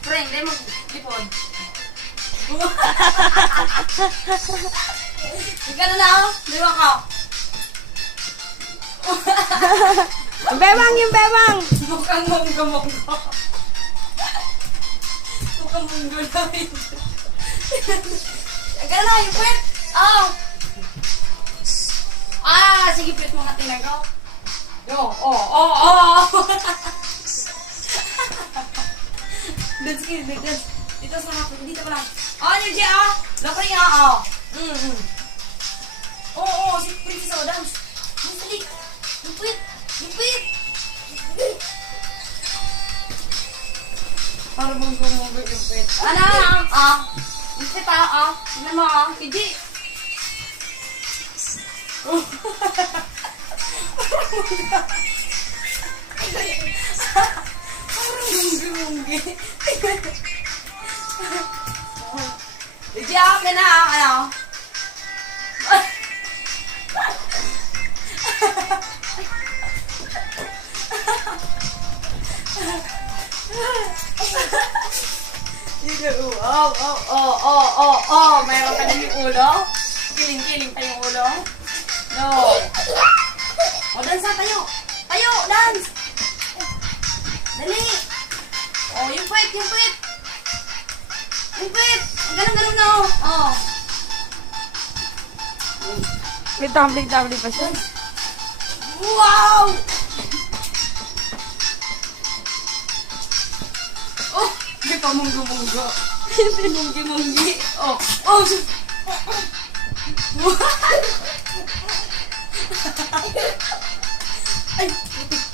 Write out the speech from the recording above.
Pre, hindi mag-lipod. Gano'n na ako. Liwa ka. Yung bebang, yung bebang! Mukhang monggo-monggo. Mukhang monggo na rin. Gano'n na, yung puwet. Oh. Sige, puwet mga tinagaw. Dance kayo, dance. Dito sa hapon, dito pa lang. Energy, Loko niya, si Princess, dance. Dali. Lupit. Para mong lupit. Lupit, tignan mo, Pidji. Munggi. Pidji, akin na, mayroon ka din yung ulo? Kiling-kiling pa yung ulo? No. Dance na tayo. Tayo, dance. Dali. Yung puwet. Ganun na, May tumbling pa siya. Wow! May pamunggo-munggo. Munggi-munggi. Ay, putik